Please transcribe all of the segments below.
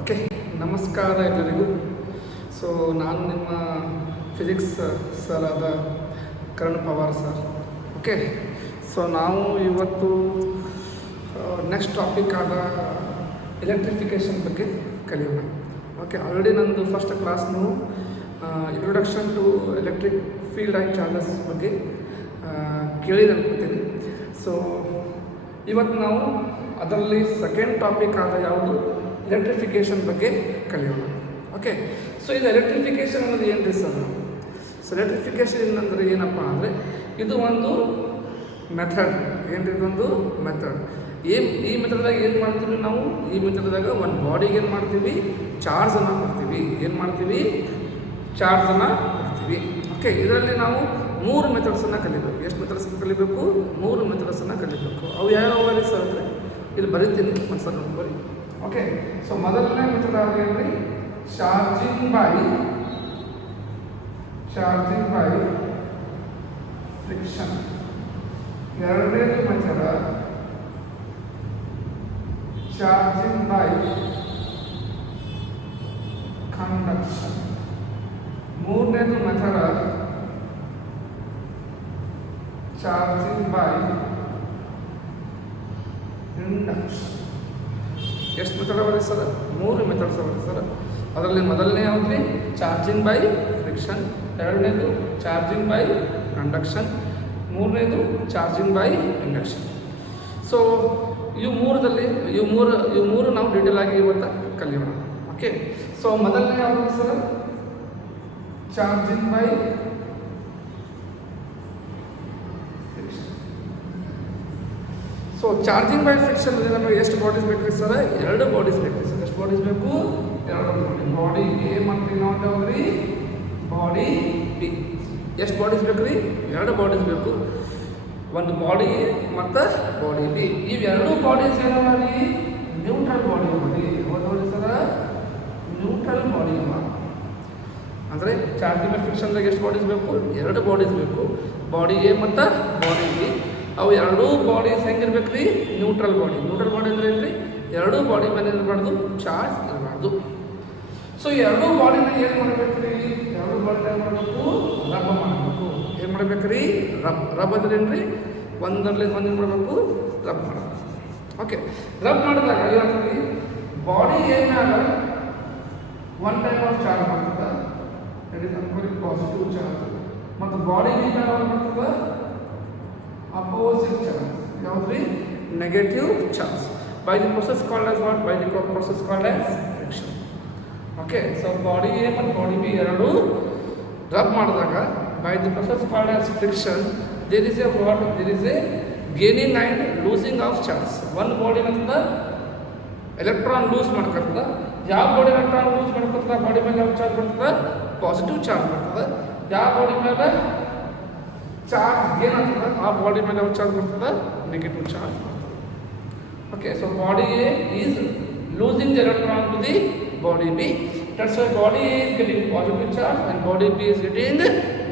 Okay, ನಮಸ್ಕಾರ ಎಲ್ಲರಿಗೂ. So ನಾನು ನಿಮ್ಮ ಫಿಸಿಕ್ಸ್ ಸರ್ ಆದ Karan Pawar sir. Okay, so ನಾವು ಇವತ್ತು ನೆಕ್ಸ್ಟ್ ಟಾಪಿಕ್ ಆದ ಎಲೆಕ್ಟ್ರಿಫಿಕೇಷನ್ ಬಗ್ಗೆ ಕಲಿಯೋಣ. ಓಕೆ, ಆಲ್ರೆಡಿ ನಂದು ಫಸ್ಟ್ ಕ್ಲಾಸ್ನು introduction to electric field and charges ಬಗ್ಗೆ ಕೇಳಿದೆ ಅನ್ಕೋತೀನಿ. ಸೊ ಇವತ್ತು ನಾವು ಅದರಲ್ಲಿ ಸೆಕೆಂಡ್ ಟಾಪಿಕ್ ಆದ ಯಾವುದು ಎಲೆಕ್ಟ್ರಿಫಿಕೇಷನ್ ಬಗ್ಗೆ ಕಲಿಯೋಣ. ಓಕೆ, ಸೊ ಇದು ಎಲೆಕ್ಟ್ರಿಫಿಕೇಷನ್ ಅನ್ನೋದು ಏನು ರೀ ಸರ್? ಸೊ ಎಲೆಕ್ಟ್ರಿಫಿಕೇಷನ್ ಅಂದರೆ ಏನಪ್ಪ ಅಂದರೆ ಇದು ಒಂದು ಮೆಥಡ್. ಏನು ರೀ, ಇದೊಂದು ಮೆಥಡ್. ಈ ಮೆಥಡ್ದಾಗ ಏನು ಮಾಡ್ತೀವಿ ನಾವು? ಈ ಮೆಥಡ್ದಾಗ ಒಂದು ಬಾಡಿಗೆ ಏನು ಮಾಡ್ತೀವಿ? ಚಾರ್ಜನ್ನು ಕೊಡ್ತೀವಿ. ಏನು ಮಾಡ್ತೀವಿ? ಚಾರ್ಜನ್ನು ಕೊಡ್ತೀವಿ. ಓಕೆ, ಇದರಲ್ಲಿ ನಾವು 3 ಮೆಥಡ್ಸನ್ನು ಕಲಿಬೇಕು. ಎಷ್ಟು ಮೆಥಡ್ಸನ್ನು ಕಲಿಬೇಕು? 3 ಮೆಥಡ್ಸನ್ನು ಕಲಿಬೇಕು. ಅವು ಯಾವ ರೀ ಸರ್ ಅಂದರೆ ಇಲ್ಲಿ ಬರೀತೀನಿ, ಒಂದು ಸಲ ನೋಡ್ಕೊಳ್ಳಿ. ಓಕೆ, ಸೊ ಮೊದಲನೇ ಮೆಥಡ್ ಅಂದರೆ ಚಾರ್ಜಿಂಗ್ ಬೈ ಫ್ರಿಕ್ಷನ್. ಎರಡನೇದು ಮೆಥಡ್ ಚಾರ್ಜಿಂಗ್ ಬೈ ಕಂಡಕ್ಷನ್. ಮೂರನೇದು ಮೆಥಡ್ ಚಾರ್ಜಿಂಗ್ ಬೈ ಇಂಡಕ್ಷನ್. ಎಷ್ಟು ಮೆಥಡ್ ಅವರಿ ಸರ್? 3 ಮೆಥಡ್ಸ್ ಅವರಿ ಸರ್. ಅದರಲ್ಲಿ ಮೊದಲನೇ ಯಾವ್ದು? Charging by friction. ಎರಡನೇದು ಚಾರ್ಜಿಂಗ್ ಬೈ ಕಂಡಕ್ಷನ್. ಮೂರನೇದು ಚಾರ್ಜಿಂಗ್ ಬೈ ಇಂಡಕ್ಷನ್. ಸೊ ಇವು ಮೂರು ನಾವು ಡೀಟೇಲ್ ಆಗಿ ಇವತ್ತು ಕಲಿಯೋಣ. ಓಕೆ, ಸೊ ಮೊದಲನೇ ಯಾವುದು sir? Charging by friction. So charging by friction ನಮಗೆ ಎಷ್ಟು ಬಾಡೀಸ್ ಬೇಕು ರೀ ಸರ್? 2 ಬಾಡೀಸ್ ಬೇಕು ಸರ್. ಎಷ್ಟು ಬಾಡೀಸ್ ಬೇಕು? 2 ಬಾಡಿ ಎ ಮತ್ತು ಇನ್ನೊಂದು ಯಾವ್ದು? Body B. ಎಷ್ಟು ಬಾಡೀಸ್ ಬೇಕು ರೀ? 2 ಬಾಡೀಸ್ ಬೇಕು. ಒಂದು ಬಾಡಿ ಎ ಮತ್ತು ಬಾಡಿ ಬಿ. ಇವೆರಡು ಬಾಡೀಸ್ ಏನವ ರೀ? ನ್ಯೂಟ್ರಲ್ ಬಾಡಿ ಮಾಡಿ. ಯಾವ್ದು ನೋಡಿ ಸರ? ನ್ಯೂಟ್ರಲ್ ಬಾಡಿ ಅಂದರೆ ಚಾರ್ಜಿಂಗ್ ಬೈ ಫ್ರಿಕ್ಷನ್ದಾಗ ಎಷ್ಟು ಬಾಡೀಸ್ ಬೇಕು? 2 ಬಾಡೀಸ್ ಬೇಕು. ಬಾಡಿ ಎ ಮತ್ತು ಬಾಡಿ ಬಿ. ಅವು 2 ಬಾಡೀಸ್ ಹೆಂಗಿರ್ಬೇಕು ರೀ? Neutral body. ನ್ಯೂಟ್ರಲ್ ಬಾಡಿ ಅಂದರೆ ಏನು ರೀ? 2 ಬಾಡಿ ಮೇಲೆ ಇರಬಾರ್ದು, ಚಾರ್ಜ್ ಇರಬಾರ್ದು. ಸೊ 2 ಬಾಡಿನ ಏನು ಮಾಡಬೇಕು ರೀ? 2 ಬಾಡಿನ ಏನು ಮಾಡಬೇಕು? ರಬ್ ಮಾಡಬೇಕು. ಏನು ಮಾಡಬೇಕು ರೀ? ರಬ್ ಅಂದ್ರೆ ಏನು ರೀ? ಒಂದರಲ್ಲಿ ಒಂದು ಮಾಡಬೇಕು, ರಬ್ ಮಾಡಬೇಕು. ಓಕೆ, ರಬ್ ಮಾಡಿದಾಗ ಏನಾಗ್ತದೆ? ಬಾಡಿ ಏನಾಗ 1 ಟೈಪ್ ಆಫ್ ಚಾರ್ಜ್ ಮಾಡ್ತದೆ, ಪಾಸಿಟಿವ್ ಚಾರ್ಜ್. ಮತ್ತು ಬಾಡಿ ಏನಾಗ ಮಾಡ್ತದೆ? Opposite charge. ಯಾವ್ದು? Negative charge. By the process called as what? By the process called as friction. Okay, so body a ಮತ್ತು ಬಾಡಿ ಬಿ ಎರಡು ರಬ್ ಮಾಡಿದಾಗ by the process called as friction there is a gaining and losing of charge. ಒಂದು body ಏನಂತದ? Electron lose ಮಾಡ್ಕೊತದ. ಯಾವ body electron lose ಮಾಡ್ಕೊತದ? Body ಮೇಲೆ ಯಾವ ಚಾರ್ಜ್ ಬರ್ತದೆ? ಪಾಸಿಟಿವ್ ಚಾರ್ಜ್ ಬರ್ತದೆ. ಯಾವ ಬಾಡಿ ಮೇಲೆ ಚಾರ್ಜ್ ಗೇನ್ ಆಗ್ತದೆ ಆ ಬಾಡಿ ಮೇಲೆ ಯಾವ ಚಾರ್ಜ್ ಬರ್ತದೆ? ನೆಗೆಟಿವ್ ಚಾರ್ಜ್ ಬರ್ತದೆ. Okay, so body A is losing the electron to the body B. That's why body A is getting positive charge and body B is getting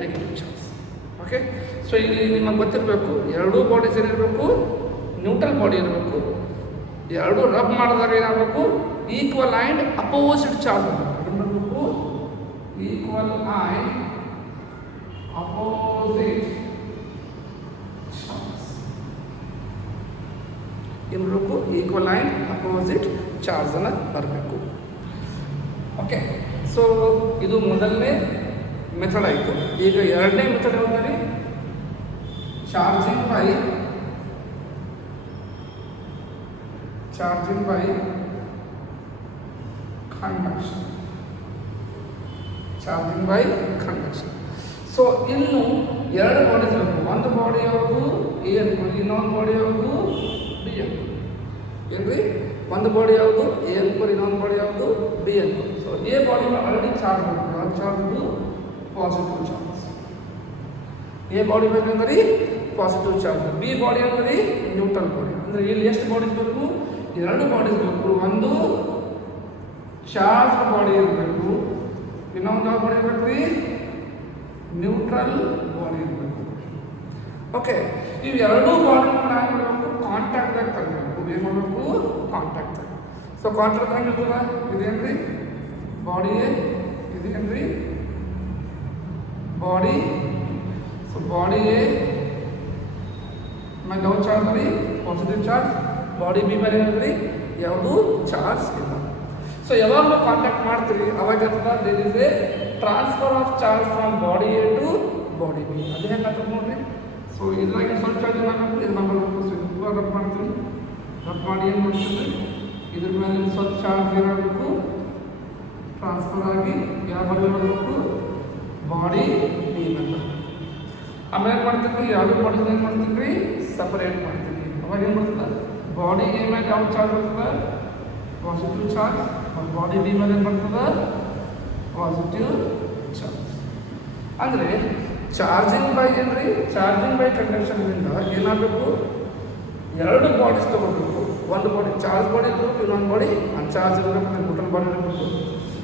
negative charge. Okay, so ಇಲ್ಲಿ ನಿಮಗೆ ಗೊತ್ತಿರಬೇಕು, 2 bodies ಏನಿರಬೇಕು? Neutral body ಇರಬೇಕು. 2 rub ಮಾಡಿದಾಗ ಏನಾಗಬೇಕು? Equal and opposite charge ಇರಬೇಕು. Equal and opposite charge ಇರಬೇಕು. Equal and opposite ಚಾರ್ಜನ್ನು ಬರಬೇಕು. ಓಕೆ, ಸೊ ಇದು ಮೊದಲನೇ ಮೆಥಡ್ ಆಯಿತು. ಈಗ ಎರಡನೇ ಮೆಥಡ್ ಯಾವ್ದು? Charging by conduction. Charging by conduction. So ಇನ್ನು 2 ಬಾಡೀಸ್ ಬೇಕು. ಒಂದು ಬಾಡಿ ಯಾವುದು? ಎ ಅನ್ಕೊಂಡು, ಇನ್ನೊಂದು ಬಾಡಿ ಯಾವುದು? ಬಿ ಅನ್ಕೊಂಡು. ಏನ್ರಿ? ಒಂದು ಬಾಡಿ ಯಾವುದು? ಎ ಅನ್ಕೊಂಡು, ಇನ್ನೊಂದು ಬಾಡಿ ಯಾವುದು? ಬಿ ಅನ್ಕೊಂಡು. So A body already charge ಮಾಡ್ತಾರೆ. ಆ charge positive charge. A body ಬೇಕಂದ್ರೆ ಪಾಸಿಟಿವ್ ಚಾರ್ಜ್. ಬಿ ಬಾಡಿ ಅಂದರೆ ನ್ಯೂಟ್ರಲ್ ಬಾಡಿ. ಅಂದರೆ ಇಲ್ಲಿ ಎಷ್ಟು ಬಾಡೀಸ್ ಬೇಕು? 2 ಬಾಡೀಸ್ ಬೇಕು. ಒಂದು ಚಾರ್ಜ್ ಬಾಡಿ ಇರಬೇಕು, ಇನ್ನೊಂದು ಯಾವ ಬಾಡಿ ಇರಬೇಕು ರೀ? ನ್ಯೂಟ್ರಲ್ ಬಾಡಿ ಇರಬೇಕು. ಓಕೆ, ಇವು 2 ಬಾಡಿ ನಾವು ಕಾಂಟ್ಯಾಕ್ಟ್ದಾಗ ತರಬೇಕು. ಏನು ಮಾಡಬೇಕು? ಕಾಂಟ್ಯಾಕ್ಟ್. ಸೊ ಕಾಂಟ್ರಾಕ್ಟ್ ಹೆಂಗಿರ್ತದ ಇದೇನ್ರಿ ಬಾಡಿ ಎ ಇದೇನ್ರಿ ಬಾಡಿ. ಸೊ ಬಾಡಿ ಎ ಮೇಲೆ ಯಾವ ಚಾರ್ಜ್ ರೀ ಪಾಸಿಟಿವ್ ಚಾರ್ಜ್, ಬಾಡಿ ಬಿ ಮೇಲೆ ಏನಂದ್ರಿ ಯಾವುದು ಚಾರ್ಜ್ ಇಲ್ಲ. ಸೊ ಯಾವಾಗಲೂ ಕಾಂಟ್ಯಾಕ್ಟ್ ಮಾಡ್ತೀರಿ ಅವಾಗ there is a transfer of charge from body A to body B. ಅದು ಹೆಂಗಾಗ್ತದೆ ನೋಡ್ರಿ. ಸೊ ಇದ್ರಾಗ ಸ್ವಲ್ಪ ಚಾರ್ಜ್ ಮಾಡಬೇಕು, ಇದು ಮಾಡಬೇಕು. ಸೊ ಇದು ರಬ್ ಮಾಡ್ತೀವಿ, ರಬ್ ಮಾಡಿ ಏನು ಮಾಡ್ತೀವಿ ಇದ್ರ ಮೇಲೆ ಸ್ವಲ್ಪ ಚಾರ್ಜ್ ಏನಾಗಬೇಕು ಟ್ರಾನ್ಸ್ಫರ್ ಆಗಿ ಯಾವ ಬಾಡಿ ಮಾಡಬೇಕು ಬಾಡಿ ಬಿ ಮೇಲೆ. ಆಮೇಲೆ ಏನು ಮಾಡ್ತೀವಿ ಯಾವುದು ಬಾಡಿ ಏನು ಮಾಡ್ತೀವಿ ಸಪರೇಟ್ ಮಾಡ್ತೀವಿ. ಅವಾಗ ಏನು ಮಾಡ್ತದೆ ಬಾಡಿ ಎ ಮೇಲೆ ಯಾವ ಚಾರ್ಜ್ ಬರ್ತದೆ ಪಾಸಿಟಿವ್ ಚಾರ್ಜ್, ಮತ್ತು ಬಾಡಿ ಬಿ ಮೇಲೆ ಏನು ಬರ್ತದೆ ಪಾಸಿಟಿವ್ ಚಾರ್ಜ್. ಅಂದರೆ ಚಾರ್ಜಿಂಗ್ ಬೈ ಏನ್ರಿ ಚಾರ್ಜಿಂಗ್ ಬೈ ಕಂಡಕ್ಷನ್ನಿಂದ ಏನಾಗಬೇಕು ಎರಡು ಬಾಡೀಸ್ ತೊಗೊಳ್ಬೇಕು. ಒಂದು ಬಾಡಿ ಚಾರ್ಜ್ ಬಾಡಿ ಇರಬೇಕು, ಇನ್ನೊಂದು ಬಾಡಿ ಅನ್ಚಾರ್ಜ್ ಇರಬೇಕು, ನ್ಯೂಟ್ರಲ್ ಬಾಡಿ ಇರಬೇಕು.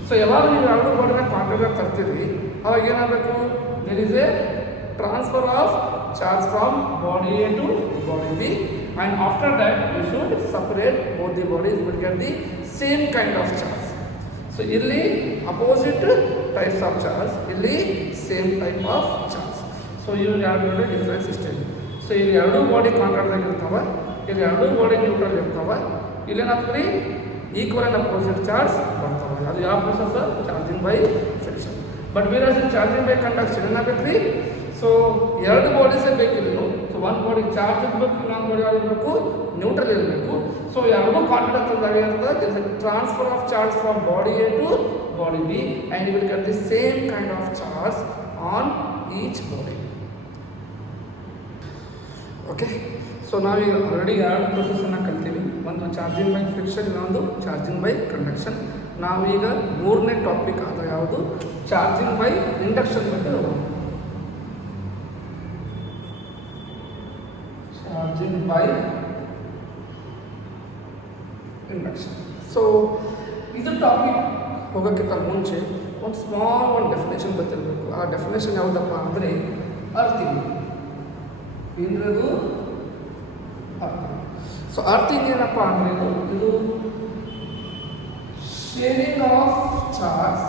ಸೊ ಯಾವಾಗ ನೀವು ಎರಡು ಬಾಡಿನ ಕಾಂಟ್ಯಾಕ್ಟ್ ತರ್ತೀರಿ ಅವಾಗ ಏನಾಗಬೇಕು there is a transfer of charge from body A to body B, and after that you should separate both the bodies will get the same kind of charge. So ಇಲ್ಲಿ opposite types of charge, ಇಲ್ಲಿ same type of charge. So ಇವ್ರು ಎರಡು difference ಇಷ್ಟೇ. So ಇಲ್ಲಿ ಎರಡೂ body ಕಾಂಟ್ಯಾಕ್ಟ್ದಾಗ ಇರ್ತಾವೆ, ಇಲ್ಲಿ ಎರಡೂ ಬಾಡಿ ನ್ಯೂಟ್ರಲ್ ಇರ್ತಾವೆ. ಇಲ್ಲೇನಾಗ್ತದೆ ರೀ ಈಕ್ವಲ್ ಆ್ಯಂಡ್ ಅಪೋಸಿಟ್ ಚಾರ್ಜ್ ಬರ್ತಾವೆ. ಅದು ಯಾವ process charging by friction. But ಬೇರೆ ಚಾರ್ಜಿಂಗ್ ಬೈ ಕಂಡಕ್ಷನ್ ಏನಾಗಬೇಕು ರೀ. ಸೊ ಎರಡು ಬಾಡೀಸೇ ಬೇಕಿಲ್ಲ. ಸೊ ಒಂದು ಬಾಡಿ ಚಾರ್ಜ್ ಇರಬೇಕು, ಇನ್ನೊಂದು ಬಾಡಿ ಆಗಿರಬೇಕು ನ್ಯೂಟ್ರಲ್ ಇರಬೇಕು. ಸೊ ಎರಡೂ ಕಾಂಟ್ಯಾಕ್ಟ್ ಅಂದಾಗ ಇರ್ತದೆ transfer of charge from body A to body B, and you will get the same kind of charge on each body. Okay, so ನಾವೀಗ ಆಲ್ರೆಡಿ ಎರಡು ಪ್ರೊಸೆಸನ್ನು ಕಲ್ತೀವಿ. ಒಂದು ಚಾರ್ಜಿಂಗ್ ಬೈ ಫ್ರಿಕ್ಷನ್, ಇನ್ನೊಂದು ಚಾರ್ಜಿಂಗ್ ಬೈ ಕಂಡಕ್ಷನ್. ನಾವೀಗ ಮೂರನೇ ಟಾಪಿಕ್ ಆದ ಯಾವುದು ಚಾರ್ಜಿಂಗ್ ಬೈ ಇಂಡಕ್ಷನ್ ಬಗ್ಗೆ ಹೋಗೋಣ. Charging by induction. ಸೊ ಇದು ಟಾಪಿಕ್ ಹೋಗೋಕ್ಕಿಂತ ಮುಂಚೆ ಒಂದು ಸ್ಮಾಲ್ ಒಂದು ಡೆಫಿನೇಷನ್ ಗೊತ್ತಿರಬೇಕು. ಆ ಡೆಫಿನೇಷನ್ ಯಾವುದಪ್ಪ ಅಂದರೆ ಅರ್ಥಿಂಗ್. ಏನದು ಅರ್ಥಿಂಗ್. ಸೊ ಅರ್ಥಿಂಗ್ ಏನಪ್ಪ ಅಂದರೆ ಇದು sharing of charge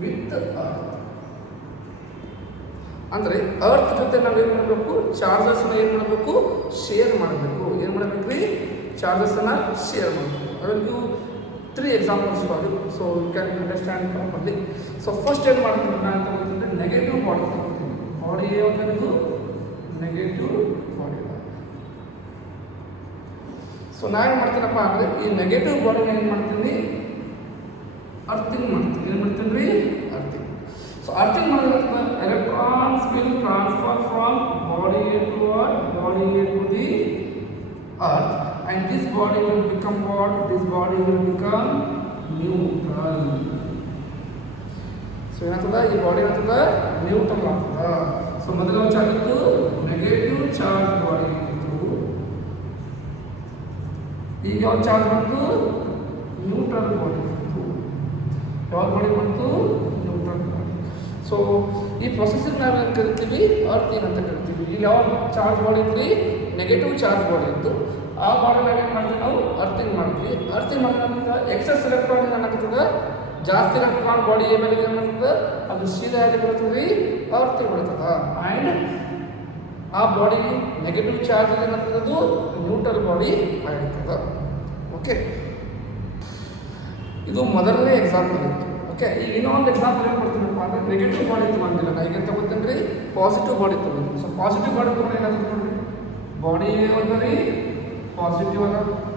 with earth. ಅಂದರೆ ಅರ್ತ್ ಜೊತೆ ನಾವೇನು ಮಾಡಬೇಕು ಚಾರ್ಜಸ್ನ ಏನು ಮಾಡಬೇಕು ಶೇರ್ ಮಾಡಬೇಕು. ಏನು ಮಾಡಬೇಕು ರೀ ಚಾರ್ಜಸ್ಸನ್ನು ಶೇರ್ ಮಾಡಬೇಕು. ಅದಕ್ಕೆ 3 ಎಕ್ಸಾಂಪಲ್ಸ್ ಅದು. So you can understand properly. So first ಏನು ಮಾಡ್ತೀನಿ ನಾನು ತಗೊಳ್ತೀನಿ ನೆಗೆಟಿವ್ ಬಾಡಿ ತಗೊಳ್ತೀನಿ. ಬಾಡಿ ಯಾವುದು ನೆಗೆಟಿವ್ ಬಾಡಿ. ಸೊ ನಾನು ಏನು ಮಾಡ್ತೀನಪ್ಪ ಅಂದರೆ ಈ ನೆಗೆಟಿವ್ ಬಾಡಿನ ಏನು ಮಾಡ್ತೀನಿ ಅರ್ಥಿಂಗ್ ಮಾಡ್ತೀನಿ. ಏನು ಮಾಡ್ತೀನಿ ರೀ ಅರ್ಥಿಂಗ್. ಸೊ ಅರ್ಥಿಂಗ್ ಮಾಡಿದ್ರೆ electrons will transfer from body A to body A to the earth, and this body will become what? This body will become neutral. So ಏನಾಗ್ತದ ಈ ಬಾಡಿ ಏನಾಗ್ತದ ನ್ಯೂಟ್ರಲ್ ಆಗ್ತದ. ಸೊ ಮೊದಲು ಚಾರ್ಜ್ ಇತ್ತು negative charge body ಇತ್ತು, ಈಗ ಯಾವ charge ಬಂತು ನ್ಯೂಟ್ರಲ್ ಬಾಡಿ ಇತ್ತು. ಯಾವ ಬಾಡಿ ಬಂತು ನ್ಯೂಟ್ರಲ್ ಬಾಡಿ. ಸೊ ಈ ಪ್ರೊಸೆಸಿಂಗ್ ನಾವು ಏನು ಕರಿತೀವಿ ಅರ್ಥಿಂಗ್ ಅಂತ ಕರಿತೀವಿ. ಇಲ್ಲಿ ಯಾವ ಚಾರ್ಜ್ ಬಾಡಿ ಇತ್ತು ರೀ ನೆಗೆಟಿವ್ ಚಾರ್ಜ್ ಬಾಡಿ ಇತ್ತು. ಆ ಬಾಡಿನಾಗ ಏನು ಮಾಡ್ತೀವಿ ನಾವು ಅರ್ಥಿಂಗ್ ಮಾಡ್ತೀವಿ. ಅರ್ಥಿಂಗ್ ಮಾಡಿದ ಎಕ್ಸಸ್ ಎಲೆಕ್ಟ್ರಾನ್ ಏನಾಗ್ತದೆ ಜಾಸ್ತಿ ಎಲೆಕ್ಟ್ರಾನ್ ಬಾಡಿ ಎ ಮೇಲೆ ಏನು ಮಾಡ್ತದೆ ಅದು ಸೀದಾ ಯಾರಿಗೆ ಬರ್ತದೆ ರೀ ಅರ್ಥಿಂಗ್ ಬರ್ತದೆ. ಆ್ಯಂಡ್ ಆ ಬಾಡಿ ನೆಗೆಟಿವ್ ಚಾರ್ಜ್ ಏನಾಗ್ತದೆ ಅದು ನ್ಯೂಟ್ರಲ್ ಬಾಡಿ ಆಗಿರ್ತದೆ. ಓಕೆ, ಇದು ಮೊದಲನೇ ಎಕ್ಸಾಂಪಲ್ ಇತ್ತು. ಓಕೆ, ಈಗ ಇನ್ನೊಂದು ಎಕ್ಸಾಂಪಲ್ ಏನು ಕೊಡ್ತೀನಪ್ಪ ಅಂದರೆ ನೆಗೆಟಿವ್ ಬಾಡಿ ತೊಗೊಂಡಿಲ್ಲ ನಾ ಈಗ ತಗೋತೀನಿ ರೀ ಪಾಸಿಟಿವ್ ಬಾಡಿ ತೊಗೊಂಡು. ಸೊ ಪಾಸಿಟಿವ್ ಬಾಡಿ ತೊಗೊಂಡು ಏನಾಗ್ತದೆ ನೋಡಿರಿ ಬಾಡಿ ಅದ ರೀ ಪಾಸಿಟಿವ್ ಅದ.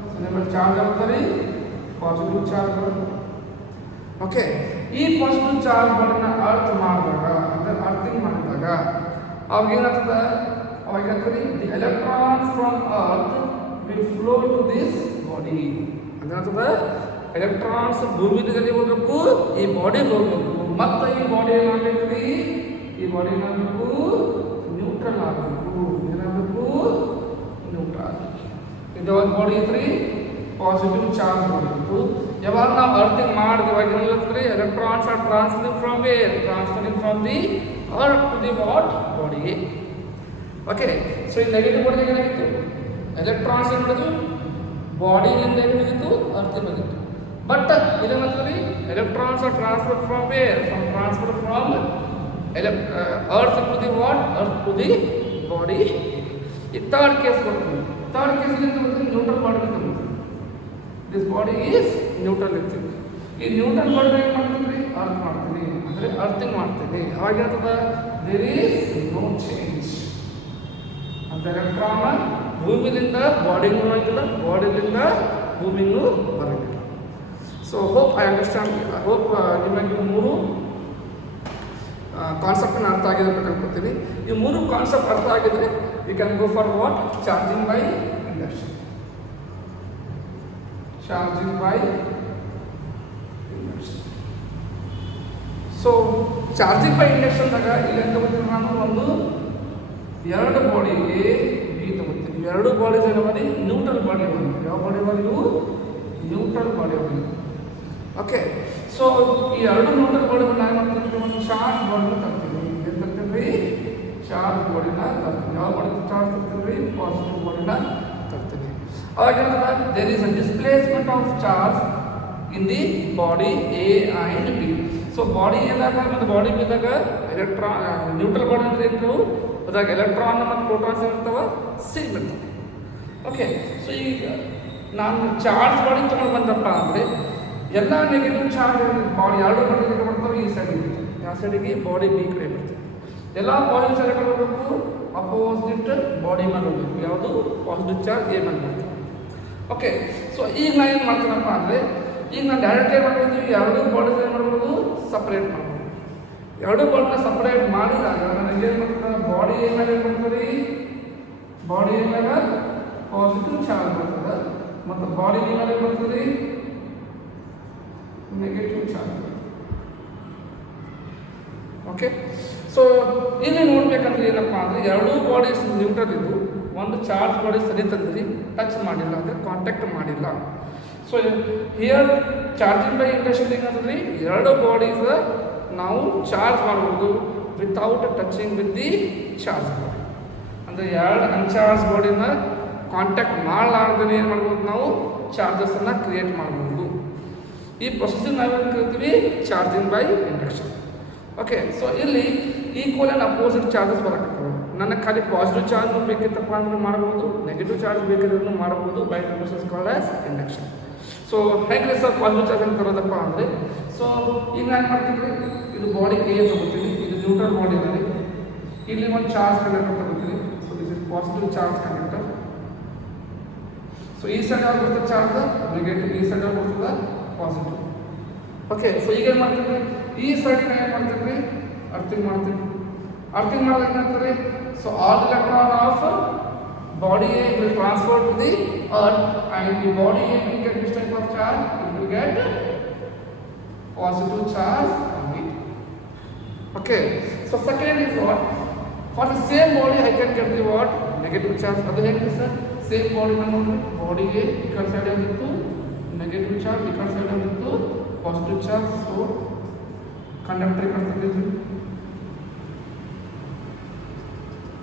ಸೊ ನಿಮ್ಮಲ್ಲಿ ಚಾರ್ಜ್ ಆಗುತ್ತೆ ರೀ ಪಾಸಿಟಿವ್ ಚಾರ್ಜ್ ಬರುತ್ತೆ. ಓಕೆ, ಈ ಪಾಸಿಟಿವ್ ಚಾರ್ಜ್ ಬಾಡಿನ ಅರ್ತ್ ಮಾಡಿದಾಗ ಅಂದರೆ ಅರ್ಥಿಂಗ್ ಮಾಡಿದಾಗ ಅವಾಗ ಏನಾಗ್ತದೆ ಅವಾಗ ಏನಾಗ್ತದೆ the electrons from earth will flow to this body. ಅದೇನಾಗ್ತದೆ ಎಲೆಕ್ಟ್ರಾನ್ಸ್ ಭೂಮಿಯಲ್ಲಿ ಹೋಗಬೇಕು, ಈ ಬಾಡಿ ಹೋಗಬೇಕು, ಮತ್ತು ಈ ಬಾಡಿ ಏನಾಗಬೇಕು ರೀ ಈ ಬಾಡಿ ಏನಾಗಬೇಕು ನ್ಯೂಟ್ರಲ್ ಆಗಬೇಕು. ಏನಾಗಬೇಕು ನ್ಯೂಟ್ರಲ್. ಇದು ಒಂದು ಬಾಡಿ ಐತ್ರಿ ಪಾಸಿಟಿವ್ ಚಾರ್ಜ್ ಮಾಡಬೇಕು. ಯಾವಾಗ ನಾವು ಅರ್ಥಿಂಗ್ ಮಾಡಿದ್ವಿ ಇವಾಗ ಏನಾಗ್ತದೆ electrons are transferring from where transferring from the earth to the what body. Okay, so ಈ ನೆಗೆಟಿವ್ ಬಾಡಿಗೆ ಏನಾಗಿತ್ತು ಎಲೆಕ್ಟ್ರಾನ್ಸ್ ಏನು ಮಾಡಿದ್ವು ಬಾಡಿಯಿಂದ ಏನು ಬಂದಿತ್ತು ಅರ್ತಿಗೆ ಬಂದಿತ್ತು. ಬಟ್ ಇದೇನಂತಂದ್ರೆ electrons are transfer from where from earth to the what? Earth to the body. ಈ ಥರ್ಡ್ ಕೇಸ್ ಕೊಡ್ತೀವಿ. ಥರ್ಡ್ ಕೇಸಲ್ಲಿ ನ್ಯೂಟ್ರಲ್ ಬಾಡಿ ಬರ್ತದೆ. ದಿಸ್ ಬಾಡಿ ಈಸ್ ನ್ಯೂಟ್ರಲ್ ಇರ್ತೀವಿ. ಈ ನ್ಯೂಟ್ರಲ್ ಬಾಡಿ ಏನು ಮಾಡ್ತೀವಿ? ಅರ್ತ್ ಮಾಡ್ತೀವಿ, ಅಂದರೆ ಅರ್ಥಿಂಗ್ ಮಾಡ್ತೀವಿ. ಅವಾಗ ಏನಾಗ್ತದೆ? There is no change. ಅಂತ ಎಲೆಕ್ಟ್ರಾನ್ ಭೂಮಿಲಿಂದ ಬಾಡಿಗೂ ಬರೋಂಗಿಲ್ಲ, ಬಾಡಿಲಿಂದ ಭೂಮಿಗೂ ಬರೋಂಗಿಲ್ಲ. So hope I understand. Hope ನಿಮಗೆ ಮೂರು ಕಾನ್ಸೆಪ್ಟನ್ನು ಅರ್ಥ ಆಗಿದೆ ಅಂತ ಅನ್ಕೊತೀನಿ. ಈ ಮೂರು ಕಾನ್ಸೆಪ್ಟ್ ಅರ್ಥ ಆಗಿದ್ರೆ you can go for what? Charging by induction. Charging by induction. So charging by ಇಂಡಕ್ಷನ್ದಾಗ ಇಲ್ಲಿ ಏನು ತಗೋತೀನಿ ನಾನು? ಒಂದು ಎರಡು ಬಾಡಿ ಎ ಬಿ ತಗೋತೀನಿ. ಎರಡು ಬಾಡೀಸ್ ಏನೋ ಮಾಡಿ ನ್ಯೂಟ್ರಲ್ ಬಾಡಿ ಬಂದು ಯಾವ ಬಾಡಿ ಬಂದು ನ್ಯೂಟ್ರಲ್ ಬಾಡಿ ಬಂದು. ಓಕೆ, ಸೊ ಈ ಎರಡು ನ್ಯೂಟ್ರಲ್ ಬಾಡಿಗಳನ್ನ ಏನು ಮಾಡ್ತೀವಿ? ಒಂದು ಚಾರ್ಜ್ ಬಾಡಿನ ತರ್ತೀವಿ. ಏನು ತರ್ತೀವಿ? ಚಾರ್ಜ್ ಬಾಡಿನ ತರ್ತೀವಿ. ಯಾವ ಬಾಡಿ ಚಾರ್ಜ್ ತರ್ತೀವಿ? ಪಾಸಿಟಿವ್ ಬಾಡಿನ ತರ್ತೀವಿ. ಅವಾಗ ಏನಂದ್ರೆ there is a displacement of charge in the body A and B. So body ಏನಾಗ ಮತ್ತು ಬಾಡಿ ಬಿದ್ದಾಗ ಎಲೆಕ್ಟ್ರಾನ್ ನ್ಯೂಟ್ರಲ್ ಬಾಡಿ ಅಂದರೆ ಏನು? ಅದಾಗ ಎಲೆಕ್ಟ್ರಾನ್ ಮತ್ತು ಪ್ರೋಟಾನ್ಸ್ ಏನಿರ್ತಾವೆ ಸೇಮ್ ಇರ್ತವೆ. ಓಕೆ, ಸೊ ಈಗ ನಾನು ಚಾರ್ಜ್ ಬಾಡಿ ತೊಗೊಂಡು ಬಂದಪ್ಪ ಅಂದರೆ ಎಲ್ಲ ನೆಗೆಟಿವ್ ಚಾರ್ಜ್ ಬಾಡಿ ಎರಡು ಬಾಡಿ ಬರ್ತವೆ ಈ ಸೈಡಿಗೆ ಇರ್ತವೆ. ಯಾವ ಸೈಡಿಗೆ? ಬಾಡಿ ಬಿ ಕಡೆ ಬರ್ತವೆ. ಎಲ್ಲ ಪಾಸಿಟಿವ್ ಚಾರ್ಜ್ ಹೋಗಬೇಕು, ಅಪೋಸಿಟ್ ಬಾಡಿ ಮೇಲೆ ಹೋಗಬೇಕು. ಯಾವುದು? ಪಾಸಿಟಿವ್ ಚಾರ್ಜ್ ಎ ಮೇಲೆ ಬರ್ತದೆ. ಓಕೆ, ಸೊ ಈಗ ನಾನು ಏನು ಮಾಡ್ತೀನಪ್ಪ ಅಂದರೆ ಈಗ ನಾನು ಡೈರೆಕ್ಟ್ ಏನು ಮಾಡ್ಬೋದು? ಎರಡು ಬಾಡೀಸ್ ಏನು ಮಾಡ್ಬೋದು? ಸಪ್ರೇಟ್ ಮಾಡ್ಬೋದು. ಎರಡು ಬಾಡಿನ ಸಪ್ರೇಟ್ ಮಾಡಿದಾಗ ನನಗೆ ಏನು ಮಾಡ್ತದೆ? ಬಾಡಿ ಎ ಮೇಲೆ ಏನು ಮಾಡ್ತಾರೆ? ಬಾಡಿ ಎ ಮೇಲೆ ಪಾಸಿಟಿವ್ ಚಾರ್ಜ್ ಬರ್ತದೆ ಮತ್ತು ಬಾಡಿ ಬಿ ಮೇಲೆ ಏನು ಬರ್ತದೆ? Negative charge. ಓಕೆ, ಸೊ ಇಲ್ಲಿ ನೋಡ್ಬೇಕಂದ್ರೆ ಏನಪ್ಪ ಅಂದರೆ ಎರಡೂ ಬಾಡೀಸ್ ನ್ಯೂಟ್ರಲ್ ಇದ್ದು ಒಂದು ಚಾರ್ಜ್ ಬಾಡಿ ಸರಿ ತಂದ್ರಿ ಟಚ್ ಮಾಡಿಲ್ಲ ಅಂದರೆ ಕಾಂಟ್ಯಾಕ್ಟ್ ಮಾಡಿಲ್ಲ. So here charging by induction ಏನಂತಂದ್ರೆ ಎರಡು ಬಾಡೀಸ್ ನಾವು ಚಾರ್ಜ್ ಮಾಡ್ಬೋದು without touching with the charge body. ಅಂದರೆ ಎರಡು ಅನ್ಚಾರ್ಜ್ ಬಾಡಿನ ಕಾಂಟ್ಯಾಕ್ಟ್ ಮಾಡಲಾರ್ದೇ ಏನು ಮಾಡ್ಬೋದು? ನಾವು ಚಾರ್ಜಸನ್ನು ಕ್ರಿಯೇಟ್ ಮಾಡ್ಬೋದು. ಈ ಪ್ರೊಸೆಸಿಂಗ್ ನಾವೇನು ಕರಿತೀವಿ? Charging by induction. Okay, so ಇಲ್ಲಿ ಈಕ್ವಲ್ ಆ್ಯಂಡ್ ಅಪೋಸಿಟ್ ಚಾರ್ಜಸ್ ಬರಕತ್ತವೆ. ನನಗೆ ಖಾಲಿ ಪಾಸಿಟಿವ್ ಚಾರ್ಜ್ ಬೇಕಿತ್ತಪ್ಪ ಅಂದ್ರೆ ಮಾಡ್ಬೋದು, ನೆಗೆಟಿವ್ ಚಾರ್ಜ್ ಬೇಕಿದ್ರೂ ಮಾಡ್ಬೋದು by process called as induction. So ಹೇಗೆ ಸರ್ ಪಾಸಿಟಿವ್ ಚಾರ್ಜ್ ಅಂತ ತರೋದಪ್ಪ ಅಂದರೆ, ಸೊ ಈಗ ನಾನು ಮಾಡ್ತೀನಿ, ಇದು ಬಾಡಿ ಎ ತಗೋತೀನಿ, ಇದು ನ್ಯೂಟ್ರಲ್ ಬಾಡಿ ಇದೆ, ಇಲ್ಲಿ ಒಂದು ಚಾರ್ಜ್ ಕಂಡಕ್ಟರ್ ತಗೋತೀನಿ. So this is positive charge conductor. So ಈ ಸೈಡ್ ಯಾವ್ದು ಬರ್ತದೆ ಚಾರ್ಜ್? ನೆಗೆಟಿವ್. ಈ ಸೈಡ್ ಯಾವ್ದು ಬರ್ತದೆ? ಪಾಸಿಟಿವ್. ಓಕೆ, ಸೊ ಈಗ ಏನು ಮಾಡ್ತೀವಿ? ಈ ಸೈಡಿನ ಏನು ಮಾಡ್ತೀವಿ? ಅರ್ಥಿಂಗ್ ಮಾಡ್ತೀವಿ. ಅರ್ಥಿಂಗ್ ಮಾಡೋದು ಏನಾಗ್ತದೆ? So all electron of body A will transfer to the earth and the body A will get this type of charge. It will get positive charge on it. Okay, so second is what? For the same body I can get the what? Negative charge. ಅದು ಹೇಗೆ sir? Same ಬಾಡಿನ ನೋಡ್ರಿ, ಬಾಡಿಗೆ ಈ ಕಡೆ side ಆಗಿತ್ತು negative charge, ಈ ಕಡೆ ಸೈಡ್ ಆಗಿತ್ತು ಪಾಸಿಟಿವ್ ಚಾರ್ಜ್. ಸೊ ಕಂಡಕ್ಟರ್ ಈ ಕಡೆ ತಂದಿದ್ವಿ,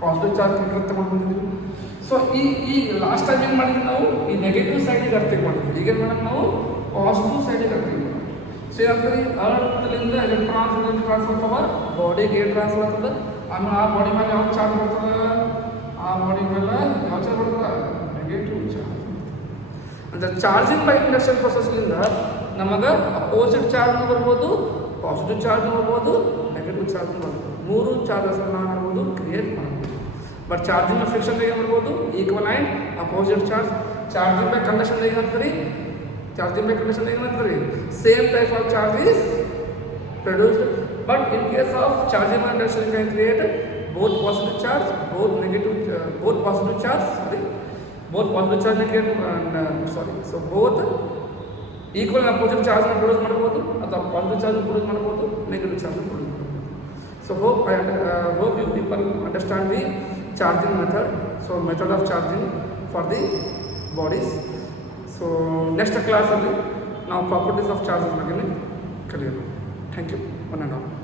ಪಾಸಿಟಿವ್ ಚಾರ್ಜ್ ಕಂಡಕ್ಟರ್ ತಗೊಂಡು ಬಂದಿದ್ವಿ. ಸೊ ಈ ಲಾಸ್ಟ್ ಟೈಮ್ ಏನು ಮಾಡಿದ್ವಿ ನಾವು? ಈ ನೆಗೆಟಿವ್ ಸೈಡಿಗೆ ಅರ್ಥಿಂಗ್ ಮಾಡಿದ್ವಿ. ಈಗ ಏನು ಮಾಡೋದು ನಾವು? ಪಾಸಿಟಿವ್ ಸೈಡಿಗೆ ಅರ್ಥಿಂಗ್ ಮಾಡಿದ್ವಿ. ಸೊ ಏನಾಗ್ತದೆ? ಅರ್ಥಲಿಂದ ಎಲೆಕ್ಟ್ರಾನ್ಸ್ ಟ್ರಾನ್ಸ್ಫರ್ ಪವರ್ ಬಾಡಿಗೆ ಟ್ರಾನ್ಸ್ಫರ್ ಆಗ್ತದೆ. ಆಮೇಲೆ ಆ ಬಾಡಿ ಮೇಲೆ ಯಾವ ಚಾರ್ಜ್ ಬರ್ತದೆ? ಆ ಬಾಡಿ ಮೇಲೆ ಯಾವ ಚಾರ್ಜ್ ಬರ್ತದೆ? Negative charge. ಅಂದರೆ ಚಾರ್ಜಿಂಗ್ ಬೈ ಇಂಡಕ್ಷನ್ ಪ್ರೊಸೆಸ್ನಿಂದ ನಮಗೆ ಅಪೋಸಿಟ್ ಚಾರ್ಜ್ನೂ ಬರ್ಬೋದು, ಪಾಸಿಟಿವ್ ಚಾರ್ಜ್ನೂ ಬರ್ಬೋದು, ನೆಗೆಟಿವ್ ಚಾರ್ಜ್ನೂ ಬರ್ಬೋದು. ಮೂರು ಚಾರ್ಜಸ್ನ ನಾವು ಮಾಡ್ಬೋದು, ಕ್ರಿಯೇಟ್ ಮಾಡ್ಬೋದು. ಬಟ್ ಚಾರ್ಜಿಂಗ್ ಬೈ ಫ್ರಿಕ್ಷನ್ ಏನು ಮಾಡ್ಬೋದು? Equal and opposite charge. Charging by conduction ಏನಂತಾರೆ? ಚಾರ್ಜಿಂಗ್ ಬೈ ಕಂಡಕ್ಷನ್ ಏನಂತಾರೆ? Same type of charge is produced, but in case of charging by induction you can create both positive charge, both positive charge, both positive charge so both equal and opposite charge produce ಮಾಡಬಹುದು ಅಥವಾ positive charge produce ಮಾಡಬಹುದು, negative charge produce ಮಾಡಬಹುದು. So hope you people understand the charging method, so method of charging for the bodies. So next class ಅಲ್ಲಿ ನಾವು properties of charges ಬಗ್ಗೆ ಕಲಿಯೋಣ. Thank you. One and all.